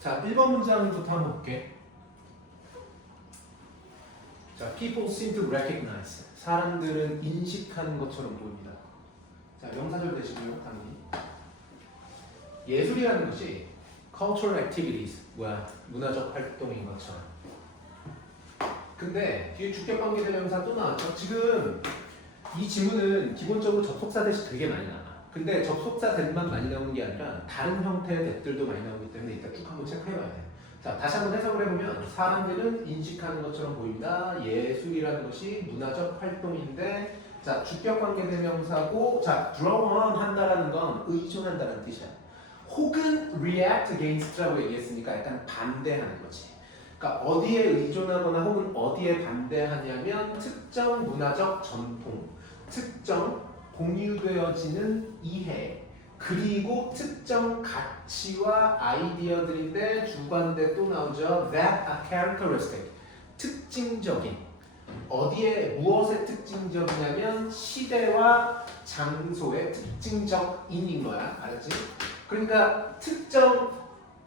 자, 1번 문장부터 한번 볼게. 자, people seem to recognize. 사람들은 인식하는 것처럼 보입니다. 자, 명사절 되시고요, 당연히. 예술이라는 것이 cultural activities, 문화적 활동인 것처럼. 근데 뒤에 주격관계대명사 또 나왔죠. 지금 이 지문은 기본적으로 접속사 대시 되게 많이 나와. 근데 접속사 대만 많이 나오는 게 아니라 다른 형태의 대들도 많이 나오기 때문에 이따 쭉 한번 체크해봐야 돼. 자, 다시 한번 해석을 해보면 사람들은 인식하는 것처럼 보인다. 예술이라는 것이 문화적 활동인데, 자, 주격관계대명사고, 자, draw on 한다라는 건 의존한다는 뜻이야. 혹은 react against라고 얘기했으니까 약간 반대하는 거지. 그러니까 어디에 의존하거나 혹은 어디에 반대하냐면 특정 문화적 전통, 특정 공유되어지는 이해, 그리고 특정 가치와 아이디어들인데 주관대 또 나오죠. That are characteristic, 특징적인. 어디에 무엇의 특징적이냐면 시대와 장소의 특징적인인 거야. 알았지? 그러니까 특정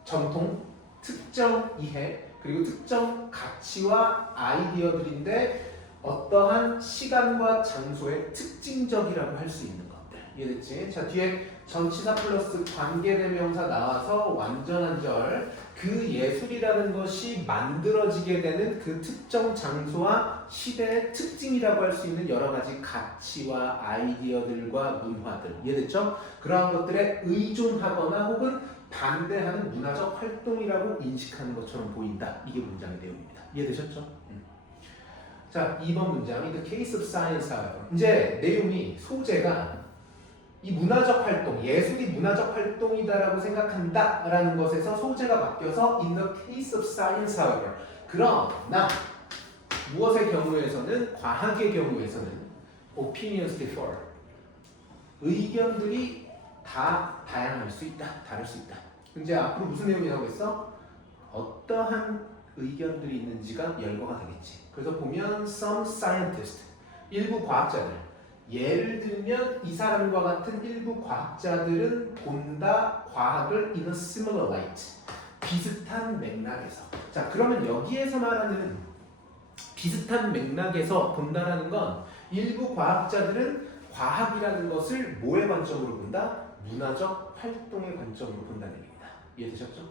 전통, 특정 이해, 그리고 특정 가치와 아이디어들인데 어떠한 시간과 장소의 특징적이라고 할 수 있는 것들. 이해됐지? 자, 뒤에 전치사 플러스 관계대명사 나와서 완전한 절, 그 예술이라는 것이 만들어지게 되는 그 특정 장소와 시대의 특징이라고 할 수 있는 여러 가지 가치와 아이디어들과 문화들. 이해됐죠? 그러한 것들에 의존하거나 혹은 반대하는 문화적 활동이라고 인식하는 것처럼 보인다. 이게 문장의 내용입니다. 이해되셨죠? 자, 2번 문장. In the case of science, however. 이제 내용이, 소재가 이 문화적 활동, 예술이 문화적 활동이다라고 생각한다라는 것에서 소재가 바뀌어서 in the case of science, however. 그러나 무엇의 경우에서는, 과학의 경우에서는 opinions differ. 의견들이 다 다양할 수 있다. 다를 수 있다. 이제 앞으로 무슨 내용이 나오겠어? 어떠한 의견들이 있는지가 열거가 되겠지. 그래서 보면 some scientist, 일부 과학자들, 예를 들면 이 사람과 같은 일부 과학자들은 본다 과학을 in a similar light, 비슷한 맥락에서. 자, 그러면 여기에서 말하는 비슷한 맥락에서 본다라는 건 일부 과학자들은 과학이라는 것을 뭐의 관점으로 본다? 문화적 활동의 관점으로 본다는 얘기입니다. 이해되셨죠?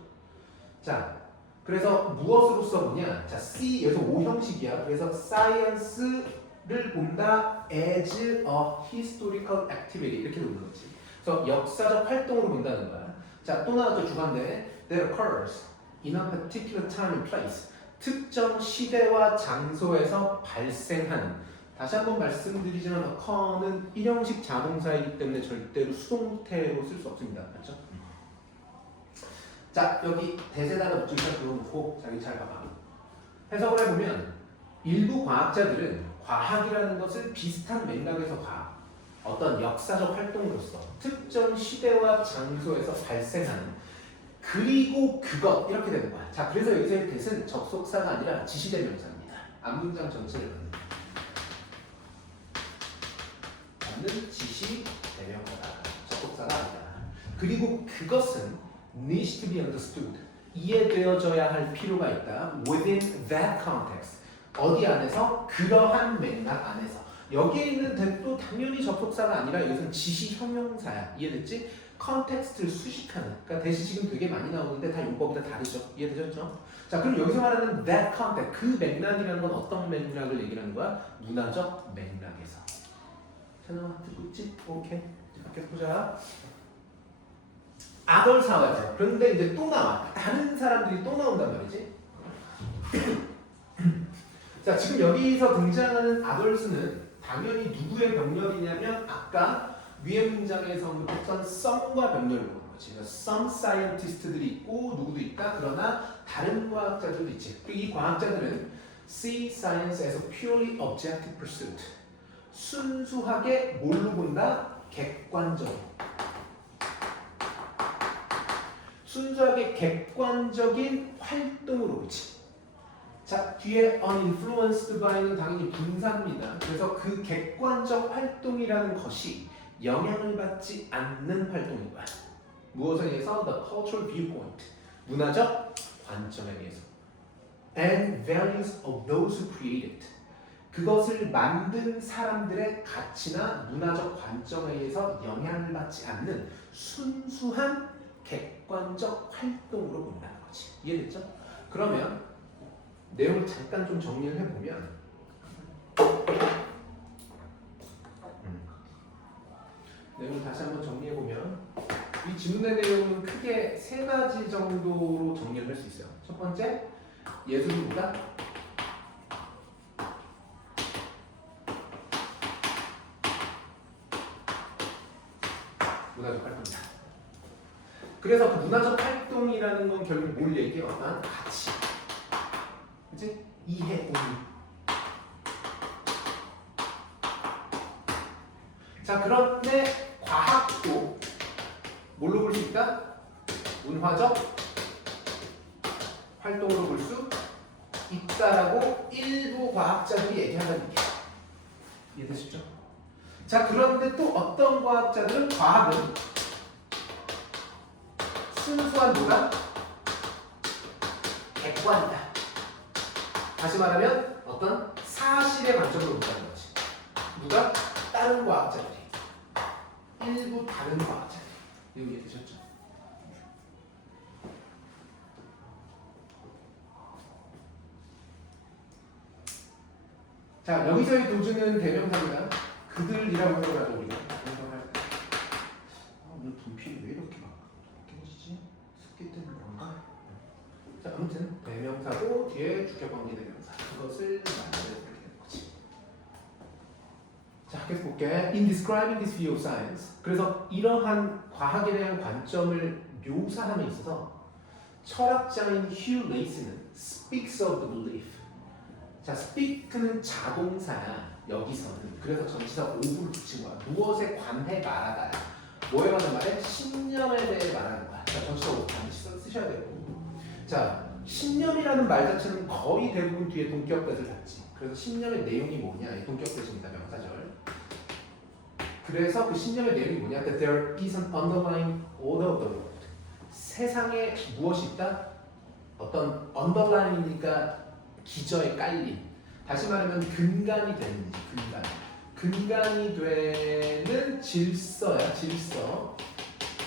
자, 그래서 무엇으로서 보냐? 자, C 여기서 O 형식이야. 그래서 science를 본다 as a historical activity 이렇게 보는 거지. 그래서 역사적 활동으로 본다는 거야. 자, 또 나왔죠 주관대. That occurs in a particular time and place. 특정 시대와 장소에서 발생하는. 다시 한번 말씀드리지만 occur는 일형식 자동사이기 때문에 절대로 수동태로 쓸 수 없습니다. 맞죠? 자, 여기 대세다가 붙여있다 그어놓고 자기 잘 봐봐. 해석을 해보면 일부 과학자들은 과학이라는 것을 비슷한 맥락에서 봐. 어떤 역사적 활동으로서 특정 시대와 장소에서 발생하는, 그리고 그것 이렇게 되는 거야. 자, 그래서 여기서의 대신 접속사가 아니라 지시대명사입니다. 앞문장 전체를 받는 지시대명사다. 접속사가 아니다. 그리고 그것은 needs to be understood. 이해되어져야 할 필요가 있다. within that context. 어디 안에서? 그러한 맥락 안에서. 여기에 있는 that도 당연히 접속사가 아니라 여기서는 지시 형용사야. 이해됐지? 컨텍스트를 수식하는. 그러니까 대시 지금 되게 많이 나오는데 다 용법이 다 다르죠. 이해되셨죠? 자, 그럼 여기서 말하는 that context, 그 맥락이라는 건 어떤 맥락을 얘기하는 거야? 문화적 맥락에서. 찬영아 듣고 있지? 오케이. 계속 보자. 아덜 사회죠. 그런데 이제 또 나와. 다른 사람들이 또 나온단 말이지. 자, 지금 여기서 등장하는 아덜스는 당연히 누구의 병렬이냐면 아까 위에 문장에서 언급했던 some과 병렬을 보는 거지. 그러니까 some scientist들이 있고 누구도 있다. 그러나 다른 과학자들도 있지. 그리고 이 과학자들은 see science as a purely objective pursuit. 순수하게 뭘로 본다? 객관적으로. 순수하게 객관적인 활동으로 보지. 자, 뒤에 uninfluenced by는 당연히 분사입니다. 그래서 그 객관적 활동이라는 것이 영향을 받지 않는 활동인 거야. 무엇에 의해서? The cultural viewpoint. 문화적 관점에 의해서 and values of those who create it. 그것을 만든 사람들의 가치나 문화적 관점에 의해서 영향을 받지 않는 순수한 객관적 활동으로 본다는 거지. 이해됐죠? 그러면 내용을 잠깐 좀 정리를 해보면 내용을 다시 한번 정리해보면 이 질문의 내용은 크게 세 가지 정도로 정리를 할 수 있어요. 첫 번째, 예술입니다. 문화적 활동이다. 그래서 그 문화적 활동이라는 건 결국 뭘 얘기해요? 어떤 가치. 그치? 이해, 오미. 자, 그런데 과학도 뭘로 볼 수 있다? 문화적 활동으로 볼 수 있다라고 일부 과학자들이 얘기한다는 얘기예요. 이해되시죠? 자, 그런데 또 어떤 과학자들은 과학은 순수한 뭐다? 객관이다. 다시 말하면 어떤 사실의 관점으로 본다는 거지. 누가? 다른 과학자들이. 일부 다른 과학자들이. 이거 이해되셨죠? 자, 여기서의 도주는 대명사입니다. 그들이라고 하더라도 우리가 생각할 때 오늘 분필이 왜 이렇게 막 깨지지? 습기 때문에 그런가? 자, 아무튼 대명사고 뒤에 주격관계 대명사 그것을 만들어야 되는 거지. 자, 계속 볼게. In describing this view of science, 그래서 이러한 과학에 대한 관점을 묘사함에 있어서 철학자인 휴 레이스는 speaks of the belief. 자, speak는 자동사야. 여기서는 그래서 전치사 of를 붙인 거야. 무엇에 관해 말하다야. 뭐에 관해 말해? 신념에 대해 말하는 거야. 자, 전치사 of 반드시 쓰셔야 되고. 자, 신념이라는 말 자체는 거의 대부분 뒤에 동격대를 갖지. 그래서 신념의 내용이 뭐냐? 동격대입니다. 명사절. 그래서 그 신념의 내용이 뭐냐? That there is an underlying order of the world. 세상에 무엇이 있다? 어떤 underline이니까 기저에 깔린. 다시 말하면 근간이 되는지 근간이 되는 질서야. 질서.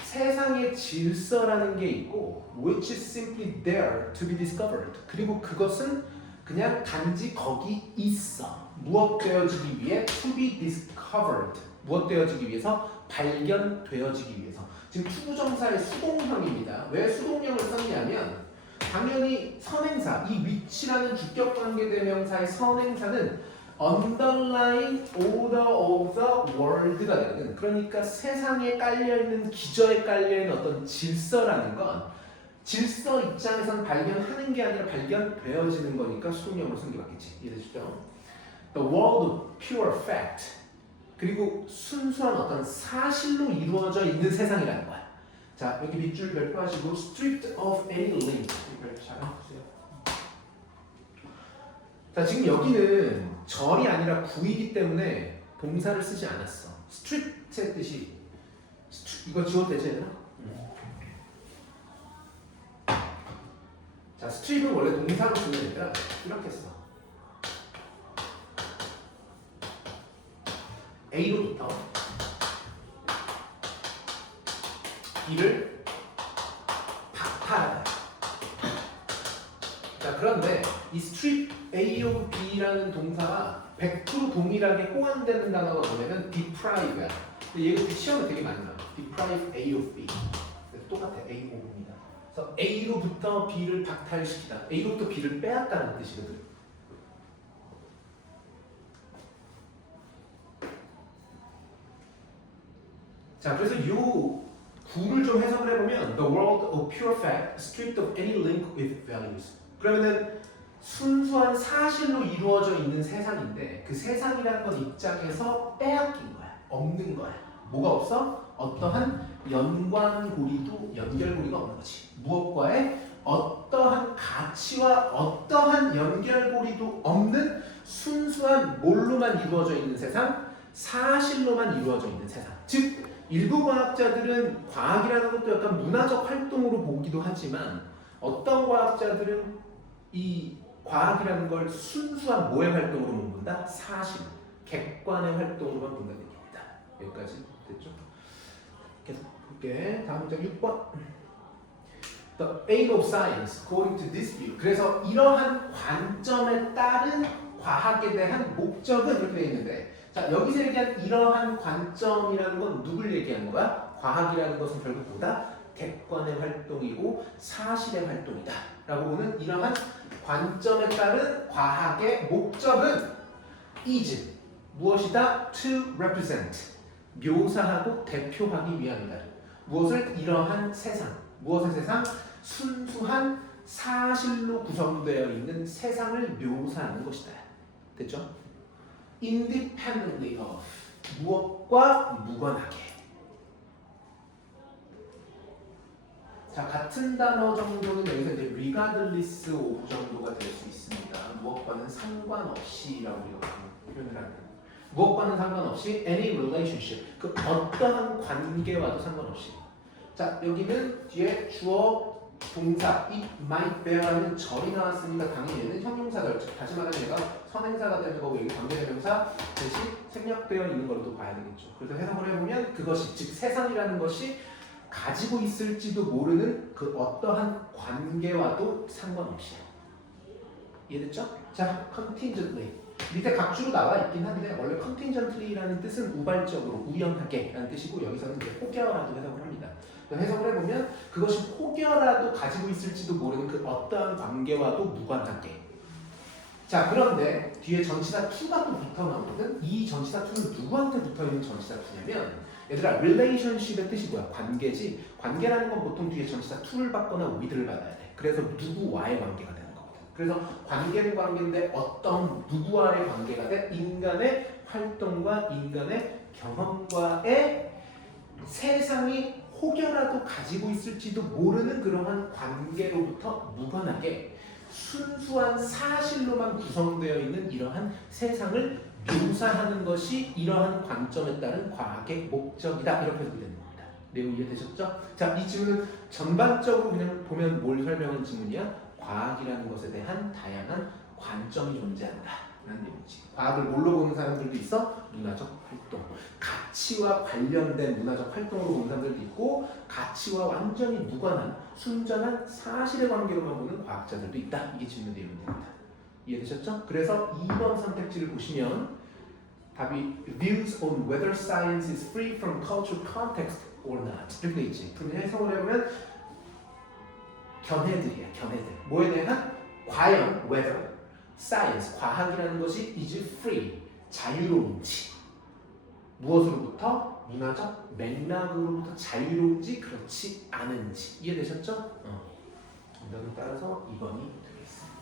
세상의 질서라는 게 있고 which is simply there to be discovered. 그리고 그것은 그냥 단지 거기 있어. 무엇되어지기 위해 to be discovered. 무엇되어지기 위해서? 발견되어지기 위해서. 지금 투부정사의 수동형입니다. 왜 수동형을 썼냐면 당연히 선행사, 이 위치라는 주격관계대명사의 선행사는 underlying order of the world가 되거든. 그러니까 세상에 깔려있는 기저에 깔려있는 어떤 질서라는 건 질서 입장에선 발견하는 게 아니라 발견되어지는 거니까 수동형으로 쓴 게 맞겠지. 이해되시죠? The world of pure fact. 그리고 순수한 어떤 사실로 이루어져 있는 세상이라는 거야. 자, 여기 밑줄 별표하시고 stripped of any link. 잘 해주세요. 자, 지금 여기는 절이 아니라 구이기 때문에 동사를 쓰지 않았어. stripped의 뜻이 이거 지워도 되지 얘들아? 자, strip은 원래 동사로 쓰면 얘들아 이렇게 써. A로부터 B를 박탈하다. 자, 그런데 이 strip A of B라는 동사가 100% 동일하게 호환되는 단어가 뭐냐면 deprive야. 근데 얘가 시험에 되게 많이 나와. deprive A of B. 똑같아. A of B입니다. 그래서 A로부터 B를 박탈시키다. A로부터 B를 빼앗다는 뜻이거든. 자, 그래서 요 구를 좀 해석을 해보면 The world of pure fact, stripped of any link with values. 그러면은 순수한 사실로 이루어져 있는 세상인데 그 세상이라는 건 입장에서 빼앗긴 거야. 없는 거야. 뭐가 없어? 어떠한 연관고리도 연결고리가 없는 거지. 무엇과의 어떠한 가치와 어떠한 연결고리도 없는 순수한 뭘로만 이루어져 있는 세상, 사실로만 이루어져 있는 세상. 즉 일부 과학자들은 과학이라는 것도 약간 문화적 활동으로 보기도 하지만 어떤 과학자들은 이 과학이라는 걸 순수한 뭐의 활동으로 못 본다? 사실, 객관의 활동으로만 본다는 얘기입니다. 여기까지 됐죠? 계속 볼게. 다음 문장 6번. The aim of science, according to this view. 그래서 이러한 관점에 따른 과학에 대한 목적은 이렇게 되어 있는데, 자 여기서 얘기한 이러한 관점이라는 건 누굴 얘기하는 거야? 과학이라는 것은 결국 뭐다? 객관의 활동이고 사실의 활동이다 라고 보는 이러한 관점에 따른 과학의 목적은 is 무엇이다? To represent 묘사하고 대표하기 위함이다. 무엇을? 이러한 세상. 무엇의 세상? 순수한 사실로 구성되어 있는 세상을 묘사하는 것이다. 됐죠? Independently of 무엇과 무관하게. 자, 같은 단어 정도는 여기서 이제 regardless of 정도가 될 수 있습니다. 무엇과는 상관없이라고 우리가 표현을 하는. 무엇과는 상관없이 any relationship 그 어떠한 관계와도 상관없이. 자, 여기는 뒤에 주어 동사 it might bear하는 절이 나왔으니까 당연히 얘는 형용사절. 즉 다시 말하면 얘가 선행사가 되는 거고 여기 관계대명사 대신 생략되어 있는 걸로 봐야 되겠죠. 그래서 해석을 해보면 그것이 즉 세상이라는 것이 가지고 있을지도 모르는 그 어떠한 관계와도 상관없이. 이해됐죠? 자, contingently 밑에 각주로 나와 있긴 한데 원래 contingently라는 뜻은 우발적으로 우연하게 라는 뜻이고 여기서는 이제 혹여라도 해석을 합니다. 해석을 해보면 그것이 혹여라도 가지고 있을지도 모르는 그 어떠한 관계와도 무관하게. 자, 그런데 뒤에 전치사 to가 또 붙어 나오거든. 이 전치사 to는 누구한테 붙어있는 전치사 to냐면 얘들아 relationship의 뜻이 뭐야? 관계지. 관계라는 건 보통 뒤에 전치사 to를 받거나 with를 받아야 돼. 그래서 누구와의 관계가 되는 거거든. 그래서 관계는 관계인데 어떤 누구와의 관계가 돼? 인간의 활동과 인간의 경험과의 세상이 혹여라도 가지고 있을지도 모르는 그러한 관계로부터 무관하게 순수한 사실로만 구성되어 있는 이러한 세상을 묘사하는 것이 이러한 관점에 따른 과학의 목적이다. 이렇게 해석이 되는 겁니다. 내용 이해되셨죠? 자, 이 질문은 전반적으로 그냥 보면 뭘 설명하는 질문이야? 과학이라는 것에 대한 다양한 관점이 존재한다. 라는 내용이지. 과학을 뭘로 보는 사람들도 있어? 문화적 활동. 가치와 관련된 문화적 활동으로 보는 사람들도 있고 가치와 완전히 무관한 순전한 사실의 관계로만 보는 과학자들도 있다. 이게 질문 내용입니다. 이해되셨죠? 그래서 2번 선택지를 보시면 답이 views on whether science is free from cultural context or not 이렇게 돼 있지. 그러면 해석을 해보면 견해들이야. 견해들. 뭐에 대한? 과연 whether science, 과학이라는 것이 is free, 자유로운지 무엇으로부터? 문화적 맥락으로부터 자유로운지 그렇지 않은지 이해되셨죠? 이거에 따라서 2번이 되겠습니다.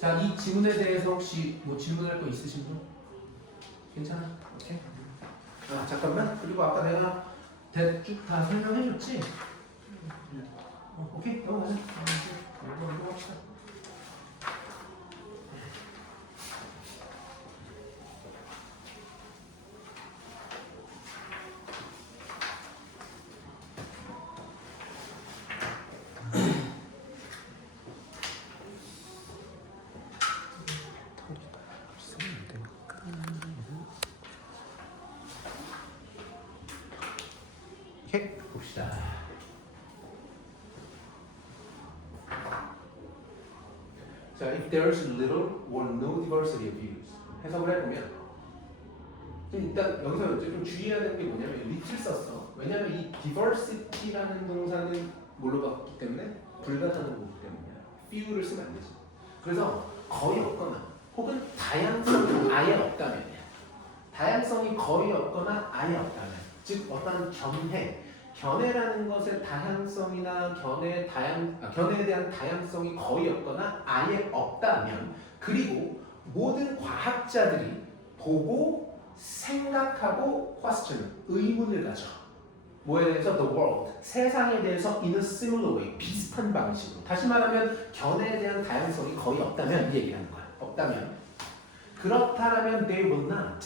자, 이 지문에 대해서 혹시 뭐 질문할 거 있으신 분? 괜찮아? 오케이. 아, 잠깐만. 그리고 아까 내가 대충 다 설명해줬지? 오케이. 넘어가자. 넘어갑시다. 봅시다. 자, if there's little or no diversity of views 해석을 해보면 일단 여기서 이제 좀 주의해야 되는 게 뭐냐면 little 썼어. 왜냐면 이 diversity라는 동사는 뭘로 봤기 때문에 불가사는 거기 때문이야. few를 쓰면 안 되지. 그래서 거의 없거나 혹은 다양성이 아예 없다면이야. 다양성이 거의 없거나 아예 없다면 즉 어떤 견해라는 것의 다양성이나 견해에 대한 다양성이 거의 없거나 아예 없다면 그리고 모든 과학자들이 보고 생각하고 question, 의문을 가져. 뭐에 대해서? The world, 세상에 대해서 in a similar way, 비슷한 방식으로. 다시 말하면 견해에 대한 다양성이 거의 없다면 이 얘기하는 거야. 없다면 그렇다면 they will not,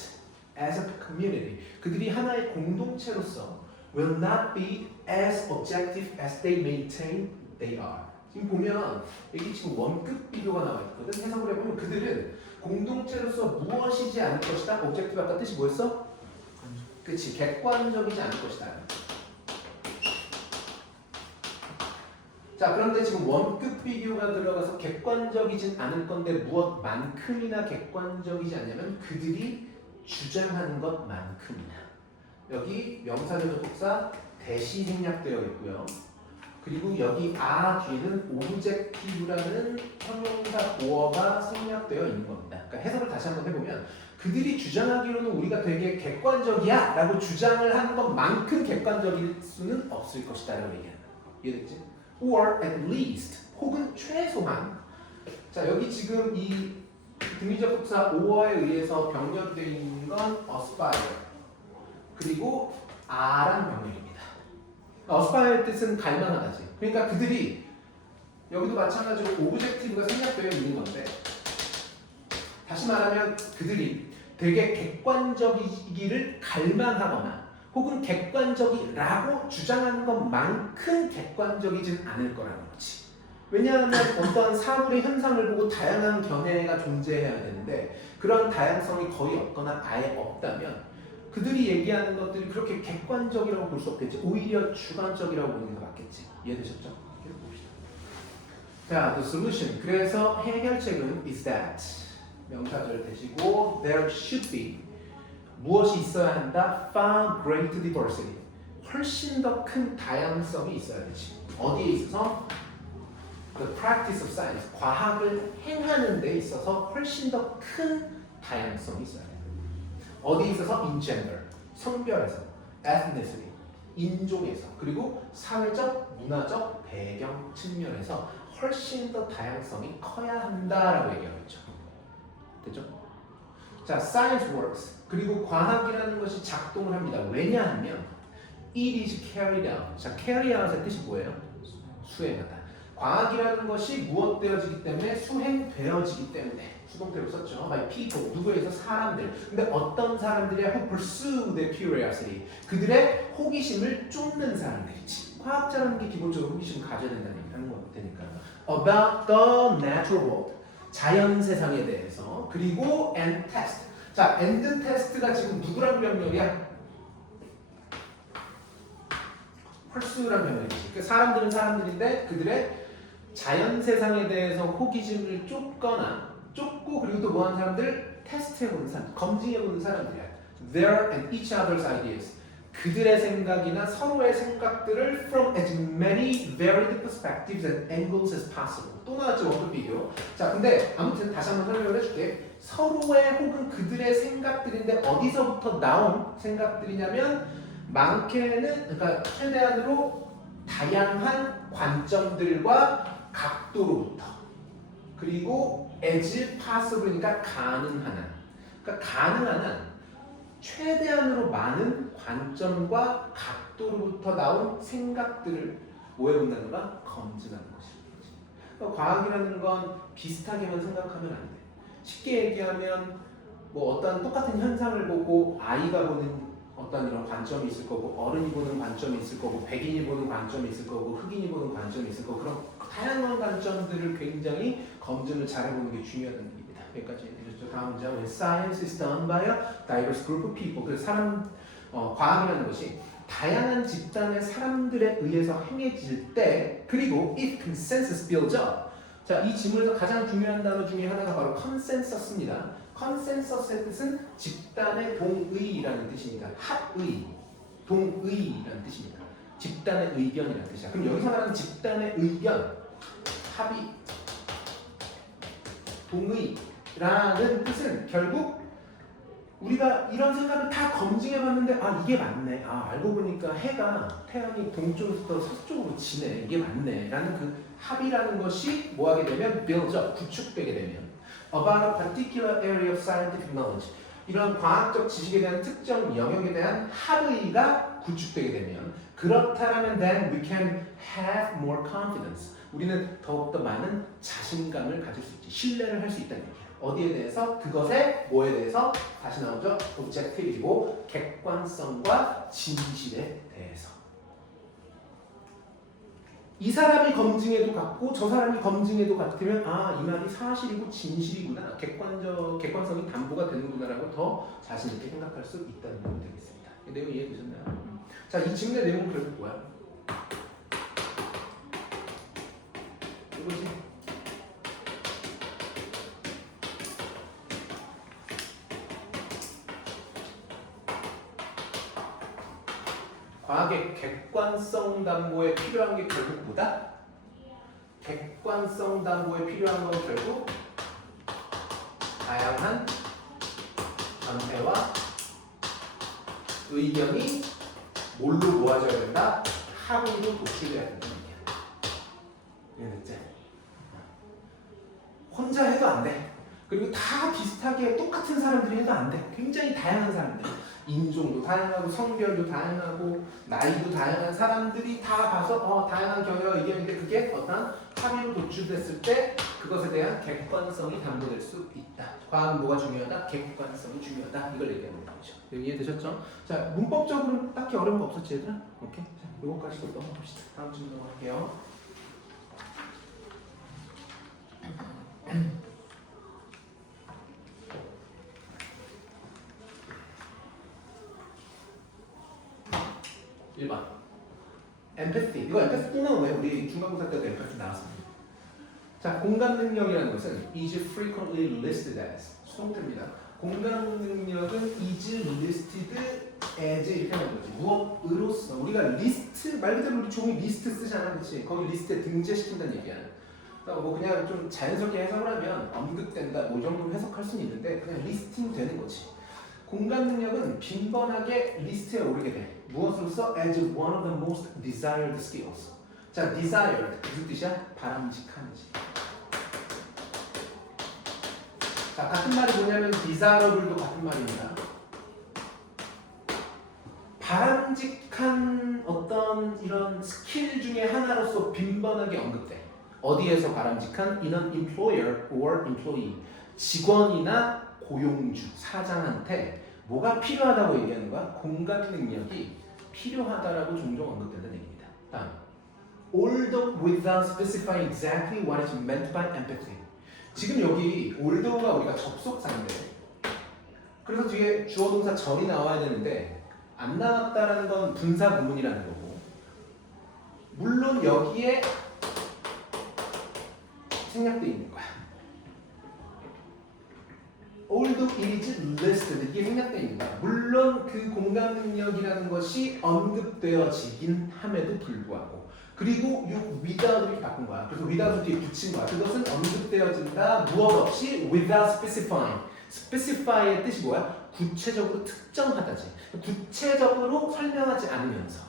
as a community, 그들이 하나의 공동체로서 will not be as objective as they maintain they are. 지금 보면 여기 지금 원급 비교가 나와 있거든. 해석을 해보면 그들은 공동체로서 무엇이지 않을 것이다. 오브젝티브 아까 뜻이 뭐였어? 그치, 객관적이지 않을 것이다. 자, 그런데 지금 원급 비교가 들어가서 객관적이진 않을 건데 무엇만큼이나 객관적이지 않냐면 그들이 주장하는 것만큼이나. 여기 명사절 접속사 대시 생략되어 있고요. 그리고 여기 아 뒤에는 오브젝티브라는 형용사 보어가 생략되어 있는 겁니다. 그러니까 해석을 다시 한번 해보면 그들이 주장하기로는 우리가 되게 객관적이야 라고 주장을 하는 것만큼 객관적일 수는 없을 것이다 라고 얘기한다. 이해됐지? Or at least 혹은 최소한. 자, 여기 지금 이 등위접속사 or에 의해서 병렬되어 있는 건 aspire 그리고 a란 병렬입니다. aspire의 뜻은 갈망하다지. 그러니까 그들이 여기도 마찬가지로 오브젝티브가 생략되어 있는 건데 다시 말하면 그들이 되게 객관적이기를 갈망하거나 혹은 객관적이라고 주장하는 것만큼 객관적이진 않을 거라는 거지. 왜냐하면 어떤 사물의 현상을 보고 다양한 견해가 존재해야 되는데 그런 다양성이 거의 없거나 아예 없다면 그들이 얘기하는 것들이 그렇게 객관적이라고 볼 수 없겠지. 오히려 주관적이라고 보는 게 맞겠지. 이해되셨죠? 계속 봅시다. 자, the solution. 그래서 해결책은 is that 명사절 대시고 there should be 무엇이 있어야 한다? far greater diversity. 훨씬 더 큰 다양성이 있어야 되지. 어디에 있어서? The practice of science. 과학을 행하는 데 있어서 훨씬 더 큰 다양성이 있어야 돼. 어디에 있어서? In gender. 성별에서. ethnicity. 인종에서. 그리고 사회적, 문화적 배경 측면에서 훨씬 더 다양성이 커야 한다라고 얘기하겠죠. 됐죠? 자, science works. 그리고 과학이라는 것이 작동을 합니다. 왜냐하면 it is carried out. 자, carry out의 뜻이 뭐예요? 수행하다. 과학이라는 것이 무엇되어지기 때문에 수행되어지기 때문에 수동태로 썼죠. by people. 누구에서? 사람들. 근데 어떤 사람들이야? who pursue their curiosity. 그들의 호기심을 쫓는 사람들이지. 과학자라는 게 기본적으로 호기심을 가져야 된다는 얘기를 하는 거니까. about the natural world. 자연 세상에 대해서. 그리고 and test. 자, and test가 지금 누구랑 명령이야? pursue란 명령이지. 그 사람들은 사람들인데 그들의 자연 세상에 대해서 호기심을 쫓고 그리고 또 뭐하는 사람들? 테스트해보는 사람, 검증해보는 사람들이야. Their and each other's ideas. 그들의 생각이나 서로의 생각들을 from as many varied perspectives and angles as possible. 또 나왔죠, 원급 비교. 자, 근데 아무튼 다시 한번 설명을 해줄게. 서로의 혹은 그들의 생각들인데 어디서부터 나온 생각들이냐면 많게는 그러니까 최대한으로 다양한 관점들과 각도로부터 그리고 as possible니까 가능한 한. 그러니까 가능한 한 최대한으로 많은 관점과 각도로부터 나온 생각들을 뭐 해본다는 거야? 검증하는 것이지. 그러니까 과학이라는 건 비슷하게만 생각하면 안 돼. 쉽게 얘기하면 뭐 어떤 똑같은 현상을 보고 아이가 보는 어떤 이런 관점이 있을 거고 어른이 보는 관점이 있을 거고 백인이 보는 관점이 있을 거고 흑인이 보는 관점이 있을 거고 그런 다양한 관점들을 굉장히 검증을 잘해보는 게 중요하다는 얘기입니다. 여기까지 해주셨죠. 다음 문장. When science is done by a diverse group of people. 그래서 과학이라는 것이 다양한 집단의 사람들에 의해서 행해질 때 그리고 if consensus builds up. 자, 이 지문에서 가장 중요한 단어 중에 하나가 바로 consensus입니다. consensus의 뜻은 집단의 동의라는 뜻입니다. 합의, 동의라는 뜻입니다. 집단의 의견이라는 뜻이야. 그럼 여기서 말하는 집단의 의견, 합의, 동의라는 뜻은 결국 우리가 이런 생각을 다 검증해봤는데 아 이게 맞네. 아 알고 보니까 해가 태양이 동쪽에서 서쪽으로 지네. 이게 맞네. 라는 그 합의라는 것이 뭐하게 되면 build up, 구축되게 되면 about a particular area of scientific knowledge. 이런 과학적 지식에 대한 특정 영역에 대한 합의가 구축되게 되면 그렇다면 then we can have more confidence. 우리는 더욱더 많은 자신감을 가질 수 있지. 신뢰를 할 수 있다는 얘기야. 어디에 대해서? 그것의 뭐에 대해서? 다시 나오죠. objectiv이고 객관성과 진실에 대해서. 이 사람이 검증해도 같고 저 사람이 검증해도 같으면 아, 이 말이 사실이고 진실이구나. 객관성이 담보가 되는구나라고 더 자신 있게 생각할 수 있다는 점이 되겠습니다. 이 내용 이해되셨나요? 자, 이 질문의 내용은 결국 뭐야? 이거지. 과학의 객관성 담보에 필요한 게 결국 뭐다? 객관성 담보에 필요한 건 결국 다양한 전체와 의견이 뭘로 모아져야 된다? 합의로 도출돼야 된다. 이해됐지? 혼자 해도 안 돼. 그리고 다 비슷하게 똑같은 사람들이 해도 안 돼. 굉장히 다양한 사람들. 인종도 다양하고 성별도 다양하고 나이도 다양한 사람들이 다 봐서 다양한 견해와 의견인데 그게 어떤 합의로 도출됐을 때 그것에 대한 객관성이 담보될 수 있다. 과학은 뭐가 중요하다? 객관성이 중요하다. 이걸 얘기하는 거죠. 이해되셨죠? 자, 문법적으로는 딱히 어려운 거 없었지 얘들아? 오케이? 자, 요거까지도 넘어갑시다. 다음 질문 넘어갈게요. 1번 empathy. 이거 empathy는 왜 우리 중간고사 때도 empathy 나왔습니다. 자, 공감 능력이라는 것은 is frequently listed as 수동태입니다. 공감 능력은 is listed as 이렇게 하는 거지. 무엇으로서 우리가 리스트 말 그대로 우리 종이 리스트 쓰잖아, 그렇지? 거기 리스트에 등재시킨다는 얘기야. 뭐 그냥 좀 자연스럽게 해석을 하면 언급된다 뭐 이 정도로 해석할 수는 있는데 그냥 리스팅 되는 거지. 공감 능력은 빈번하게 리스트에 오르게 돼. 무엇으로서? As one of the most desired skills. 자, desired 무슨 뜻이야? 바람직한지. 자, 같은 말이 뭐냐면 desirable도 같은 말입니다. 바람직한 어떤 이런 스킬 중에 하나로서 빈번하게 언급돼. 어디에서 바람직한? In an employer or employee. 직원이나 고용주, 사장한테 뭐가 필요하다고 얘기하는 거야? 공감 능력이 필요하다라고 종종 언급된다는 얘기입니다. 다음. Although without specifying exactly what is meant by empathy. 지금 여기 although가 우리가 접속사인데 그래서 뒤에 주어 동사 절이 나와야 되는데 안 나왔다라는 건 분사 구문이라는 거고 물론 여기에 생략돼 있는 거야. Although it is listed 이게 생략돼 있는 거야. 물론 그 공감 능력이라는 것이 언급되어지긴 함에도 불구하고 그리고 without 이렇게 바꾼 거야. 그래서 without 뒤에 붙인 거야. 그것은 언급되어진다 무엇 없이 without specifying. specify의 뜻이 뭐야? 구체적으로 특정하다지. 구체적으로 설명하지 않으면서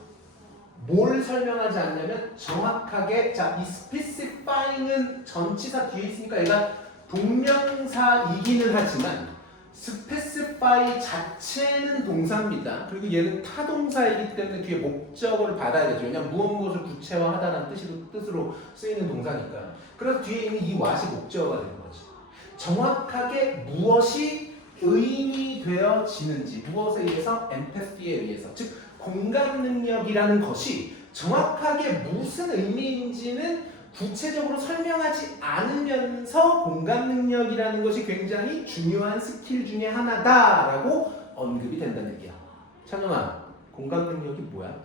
뭘 설명하지 않냐면 정확하게 자, 이 specifying은 전치사 뒤에 있으니까 얘가 동명사이기는 하지만 specify 자체는 동사입니다. 그리고 얘는 타동사이기 때문에 뒤에 목적어를 받아야 되죠. 왜냐면 무엇을 구체화하다는 뜻으로 쓰이는 동사니까. 그래서 뒤에 있는 이 what이 목적어가 되는 거지. 정확하게 무엇이 의미되어지는지 무엇에 의해서 empathy에 의해서 즉 공감 능력이라는 것이 정확하게 무슨 의미인지는 구체적으로 설명하지 않으면서 공감 능력이라는 것이 굉장히 중요한 스킬 중에 하나다라고 언급이 된다는 얘기야. 찬영아, 공감 능력이 뭐야?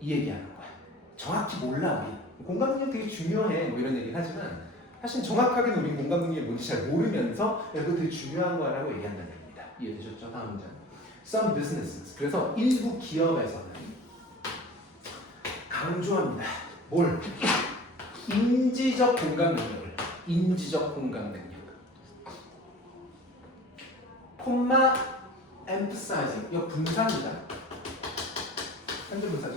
이 얘기하는 거야. 정확히 몰라 우리. 공감 능력 되게 중요해 뭐 이런 얘기를 하지만 사실 정확하게는 우리 공감 능력이 뭔지 잘 모르면서 그거 되게 중요한 거라고 얘기한다는 얘기입니다. 이해되셨죠? 다음 문장. Some businesses. 그래서 일부 기업에서는 강조합니다. 뭘? 인지적 공감 능력을. 인지적 공감 능력. 콤마 emphasizing. 이거 분사입니다. 현재 분사죠.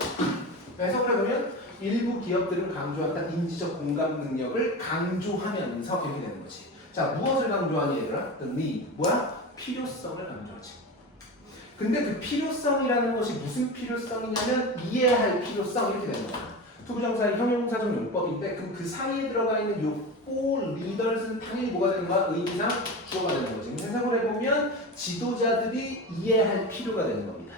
해석을 해보면 일부 기업들은 강조한다. 인지적 공감 능력을 강조하면서 이렇게 되는 거지. 자, 무엇을 강조하니 얘들아? The need. 뭐야? 필요성을 강조하지. 근데 그 필요성이라는 것이 무슨 필요성이냐면 이해할 필요성 이렇게 되는 거야. 투부정사의 형용사적 용법인데 그 사이에 들어가 있는 요 for leaders는 당연히 뭐가 되는 거야? 의미상 주어가 되는 거지. 해석을 해보면 지도자들이 이해할 필요가 되는 겁니다.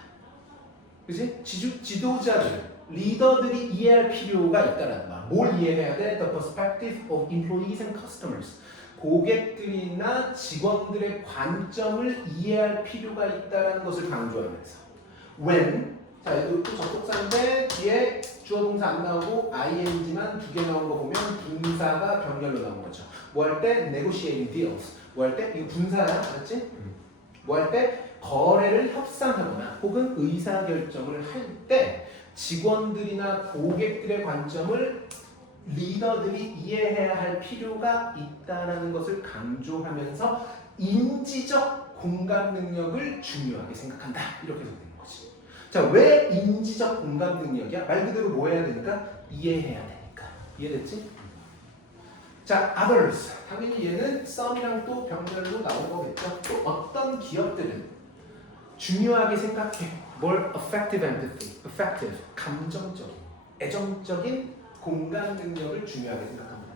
그지? 지도자들, 리더들이 이해할 필요가 있다라는 거야. 뭘 이해해야 돼? The perspective of employees and customers. 고객들이나 직원들의 관점을 이해할 필요가 있다는 것을 강조하면서 when 자 이거 또 접속사인데 뒤에 주어 동사 안 나오고 ing만 두 개 나온 거 보면 분사가 병렬로 나온 거죠. 뭐 할 때 negotiating deals. 뭐 할 때 이거 분사야, 알았지? 뭐 할 때 거래를 협상하거나 혹은 의사결정을 할 때 직원들이나 고객들의 관점을 리더들이 이해해야 할 필요가 있다는 것을 강조하면서 인지적 공감 능력을 중요하게 생각한다. 이렇게 해석되는 거지. 자, 왜 인지적 공감 능력이야? 말 그대로 뭐 해야 되니까? 이해해야 되니까. 이해됐지? 자, others. 당연히 얘는 some이랑 또 병렬로 나온 거겠죠. 또 어떤 기업들은 중요하게 생각해. 뭘 affective empathy, affective, 감정적인, 애정적인 공감 능력을 중요하게 생각합니다.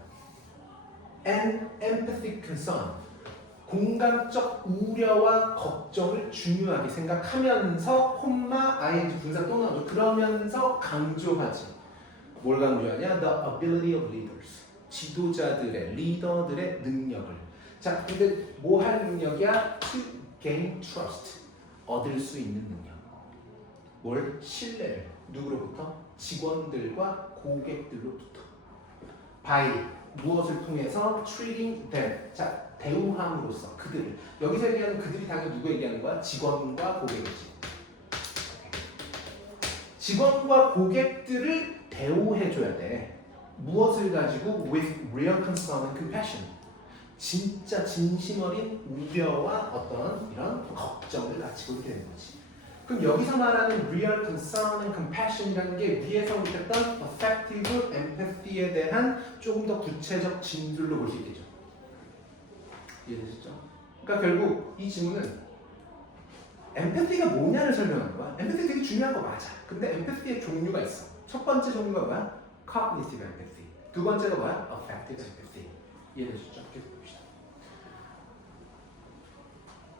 And empathic concern, 공감적 우려와 걱정을 중요하게 생각하면서 콤마 ing 분사 또 나오죠. 그러면서 강조하지. 뭘 강조하냐? The ability of leaders, 지도자들의, 리더들의 능력을. 자, 근데 뭐 할 능력이야? To gain trust, 얻을 수 있는 능력. 뭘? 신뢰를. 누구로부터? 직원들과 고객들로부터. by 무엇을 통해서? treating them. 자, 대우함으로써 그들을. 여기서 얘기하는 그들이 당연히 누구 얘기하는 거야? 직원과 고객이지. 직원과 고객들을 대우해줘야 돼. 무엇을 가지고? with real concern and compassion. 진짜 진심 어린 우려와 어떤 이런 걱정을 가지고 있게 되는 거지. 그럼 여기서 말하는 real concern and compassion이라는 게 위에서 못했던 affective empathy에 대한 조금 더 구체적 진술로 볼 수 있겠죠. 이해되시죠? 그러니까 결국 이 질문은 empathy가 뭐냐를 설명하는 거야. empathy 되게 중요한 거 맞아. 근데 empathy의 종류가 있어. 첫 번째 종류가 뭐야? cognitive empathy. 두 번째가 뭐야? affective empathy. 이해되시죠? 계속 봅시다.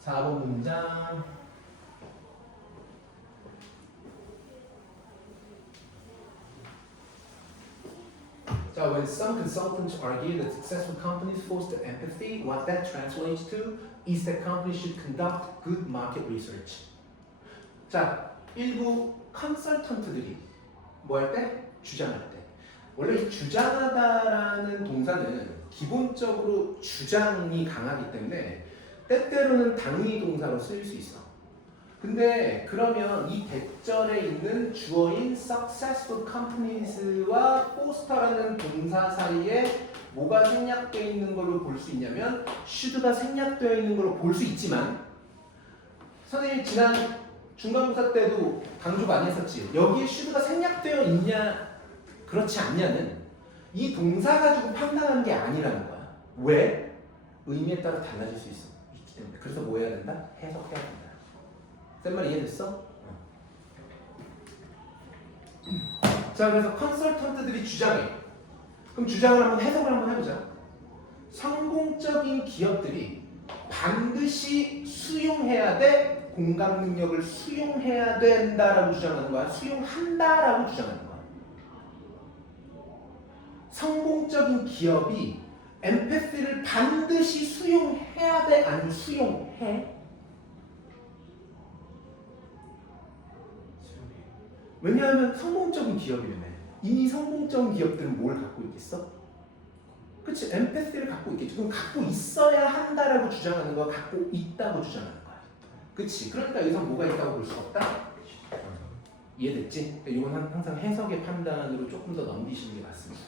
4번 문장. So when some consultants argue that successful companies foster empathy, what that translates to is that companies should conduct good market research. 자, 일부 컨설턴트들이 뭐 할 때? 주장할 때. 원래 이 주장하다라는 동사는 기본적으로 주장이 강하기 때문에 때때로는 당위 동사로 쓰일 수 있어. 근데 그러면 이 대절에 있는 주어인 successful companies와 foster라는 동사 사이에 뭐가 생략되어 있는 걸로 볼 수 있냐면 should가 생략되어 있는 걸로 볼 수 있지만 선생님이 지난 중간고사 때도 강조 많이 했었지. 여기에 should가 생략되어 있냐 그렇지 않냐는 이 동사 가지고 판단하는 게 아니라는 거야. 왜? 의미에 따라 달라질 수 있어. 있기 때문에. 그래서 뭐 해야 된다? 해석해야 된다. 쌤 말 이해됐어? 자, 그래서 컨설턴트들이 주장해. 그럼 주장을 한번 해석을 한번 해보자. 성공적인 기업들이 반드시 수용해야 돼, 공감 능력을 수용해야 된다라고 주장하는 거야. 수용한다라고 주장하는 거야. 성공적인 기업이 엠패시를 반드시 수용해야 돼, 아니면 수용해? 왜냐하면 성공적인 기업이면 이미 성공적인 기업들은 뭘 갖고 있겠어? 그치? 엠패시를 갖고 있겠지. 그럼 갖고 있어야 한다라고 주장하는 거야? 갖고 있다고 주장하는 거야? 그치? 그러니까 여기서 뭐가 있다고 볼 수 없다? 이해됐지? 이건 항상 해석의 판단으로 조금 더 넘기시는 게 맞습니다.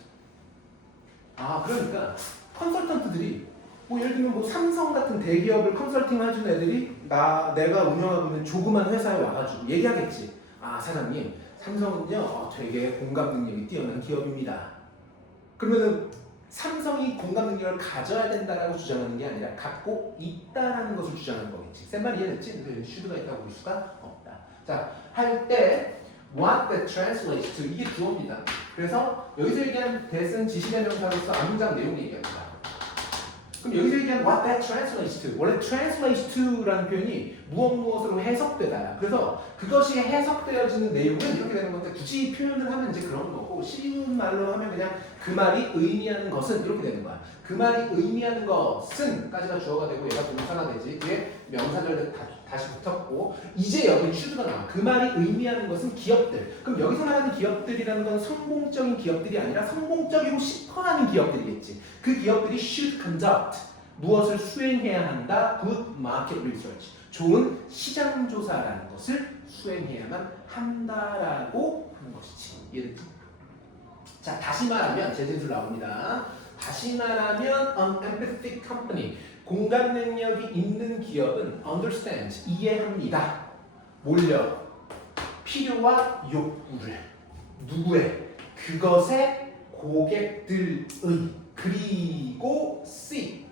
아, 그러니까 컨설턴트들이 뭐 예를 들면 뭐 삼성 같은 대기업을 컨설팅 해주는 애들이 내가 운영하고 있는 조그만 회사에 와가지고 얘기하겠지. 아, 사장님, 삼성은요 되게 공감 능력이 뛰어난 기업입니다. 그러면은 삼성이 공감 능력을 가져야 된다라고 주장하는 게 아니라 갖고 있다라는 것을 주장하는 거겠지. 쌤 말 이해됐지? 근데 슈드가 있다고 볼 수가 없다. 자, 할 때 what that translates to 이게 주어입니다. 그래서 여기서 얘기한 that은 지시대명사로서 앞문장 내용 얘기합니다. 그럼 여기서 얘기한 what that translates to, 원래 translates to라는 표현이 무엇으로 해석되다. 그래서 그것이 해석되어지는 내용은 이렇게 되는 건데 굳이 표현을 하면 이제 그런 거고 쉬운 말로 하면 그냥 그 말이 의미하는 것은 이렇게 되는 거야. 그 말이 의미하는 것은까지가 주어가 되고 얘가 동사가 되지. 뒤에 명사절 다시 붙었고 이제 여기 should가 나와. 그 말이 의미하는 것은 기업들. 그럼 여기서 말하는 기업들이라는 건 성공적인 기업들이 아니라 성공적이고 싶어하는 기업들이겠지. 그 기업들이 should conduct 무엇을 수행해야 한다. good market research 좋은 시장 조사라는 것을 수행해야만 한다라고 하는 것이지. 이해됐지? 자 다시 말하면 제재술 나옵니다. 다시 말하면 an empathetic company 공감 능력이 있는 기업은 understands 이해합니다. 뭘요? 필요와 욕구를 누구의? 그것의 고객들의 그리고 C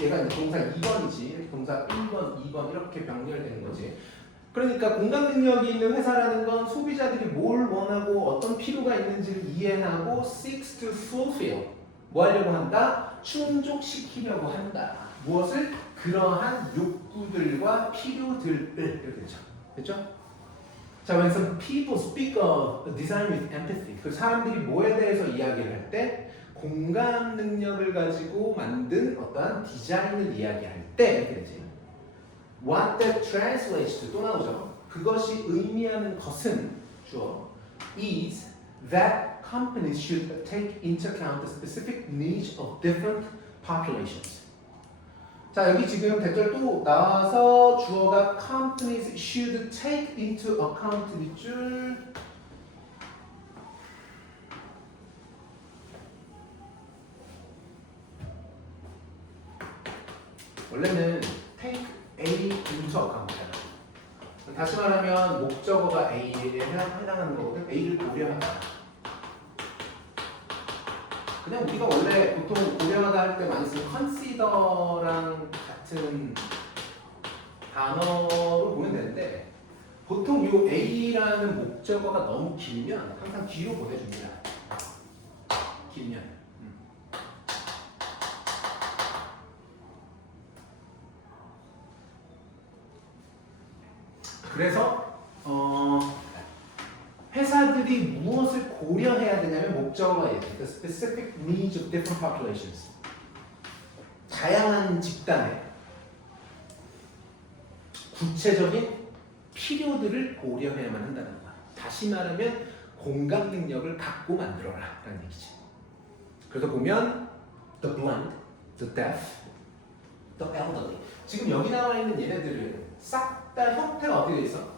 얘가 이제 동사 2번이지 동사 1번, 2번 이렇게 병렬되는 거지. 그러니까 공감 능력이 있는 회사라는 건 소비자들이 뭘 원하고 어떤 필요가 있는지를 이해하고 seeks to fulfill 뭐 하려고 한다? 충족시키려고 한다. 무엇을? 그러한 욕구들과 필요들을 이렇게 되죠. 됐죠? 자, when some people speak of design with empathy 그 사람들이 뭐에 대해서 이야기를 할 때 공감 능력을 가지고 만든 어떠한 디자인을 이야기할 때 이렇게 되지. What that translates to 또 나오죠. 그것이 의미하는 것은 주어 is that companies should take into account the specific needs of different populations. 자 여기 지금 대절 또 나와서 주어가 companies should take into account 밑줄 원래는 take A into account잖아. 다시 말하면 목적어가 A에 해당하는 거거든. A를 고려하다. 그냥 우리가 원래 보통 고려하다 할 때 많이 쓰는 consider랑 같은 단어로 보면 되는데 보통 이 A라는 목적어가 너무 길면 항상 뒤로 보내줍니다. 길면. 그래서 회사들이 무엇을 고려해야 되냐면 목적어가 있어요. The specific needs of different populations. 다양한 집단의 구체적인 필요들을 고려해야만 한다는 거야. 다시 말하면 공감 능력을 갖고 만들어라 라는 얘기지. 그래서 보면 the blind, the deaf, the elderly. 지금 여기 나와 있는 얘네들은 싹 다 형태가 어떻게 돼 있어?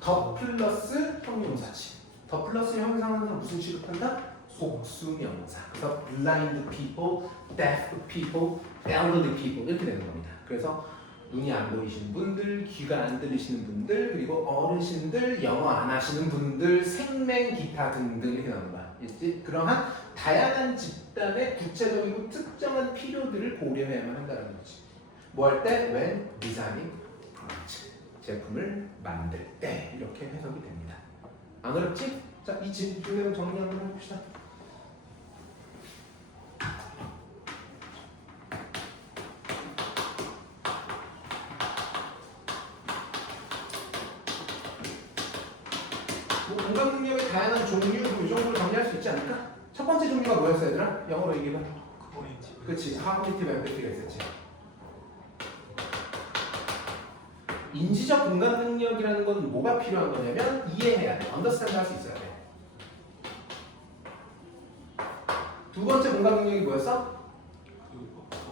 더 플러스 형용사지. 더 플러스 형용사는 무슨 취급한다? 복수명사. 그래서 blind people, deaf people, elderly people 이렇게 되는 겁니다. 그래서 눈이 안 보이시는 분들, 귀가 안 들리시는 분들, 그리고 어르신들, 영어 안 하시는 분들, 생맹 기타 등등 이렇게 나오는 거야. 그러한 다양한 집단의 구체적이고 특정한 필요들을 고려해야만 한다는 거지. 뭐 할 때? when designing 제품을 만들 때 이렇게 해석이 됩니다. 안 어렵지? 자, 이 질문 정리 한번 해봅시다. 뭐 공감 능력의 다양한 종류 이 정도로 정리할 수 있지 않을까? 첫 번째 종류가 뭐였어 얘들아? 영어로 얘기해봐. 그렇지, cognitive empathy가 있었지. 인지적 공감 능력이라는 건 뭐가 필요한 거냐면 이해해야 돼. understand 할 수 있어야 돼. 두 번째 공감 능력이 뭐였어?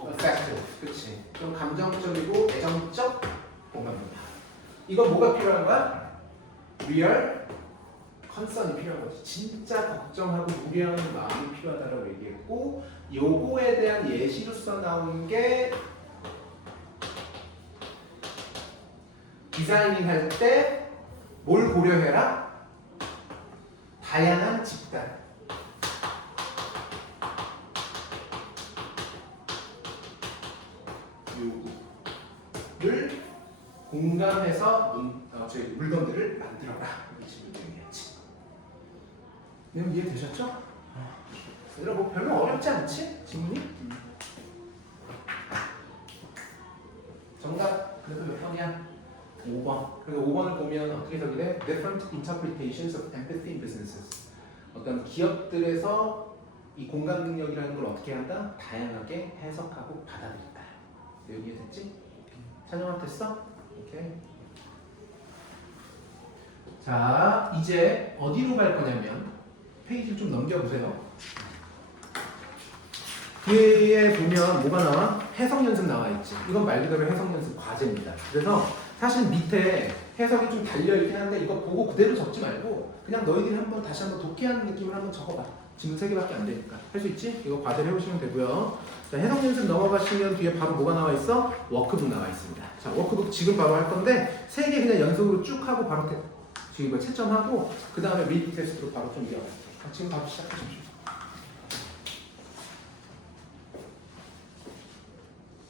affective. 그치. 좀 감정적이고 애정적 공감 능력. 이건 뭐가 필요한 거야? real concern이 필요한 거지. 진짜 걱정하고 우려하는 마음이 필요하다고 얘기했고 요거에 대한 예시로서 나온 게 디자이닝 할 때 뭘 고려해라? 다양한 집단. 요구를 공감해서 물건들을 만들어라. 이게 질문이었지. 내용 이해되셨죠? 얘들아 뭐 별로 어렵지 않지? 질문이? 5번. 그리고 5번을 보면 어떻게 적이 돼? Different interpretations of empathy in businesses. 어떤 기업들에서 이 공감 능력이라는 걸 어떻게 한다? 다양하게 해석하고 받아들인다. 여기 이해됐지? 찬영아 됐어? 오케이. 자, 이제 어디로 갈 거냐면 페이지를 좀 넘겨보세요. 뒤에 보면 뭐가 나와? 해석 연습 나와 있지. 이건 말 그대로 해석 연습 과제입니다. 그래서 사실 밑에 해석이 좀 달려있긴 한데 이거 보고 그대로 적지 말고 그냥 너희들이 한번 다시 한번 독해하는 느낌을 한번 적어봐. 지금 3개밖에 안 되니까. 할 수 있지? 이거 과제를 해보시면 되고요. 자, 해석 연습 넘어가시면 뒤에 바로 뭐가 나와 있어? 워크북 나와 있습니다. 자, 워크북 지금 바로 할 건데 3개 그냥 연속으로 쭉 하고 바로 지금 이거 채점하고 그 다음에 리드 테스트로 바로 좀 이어갈게요. 지금 바로 시작하십시오.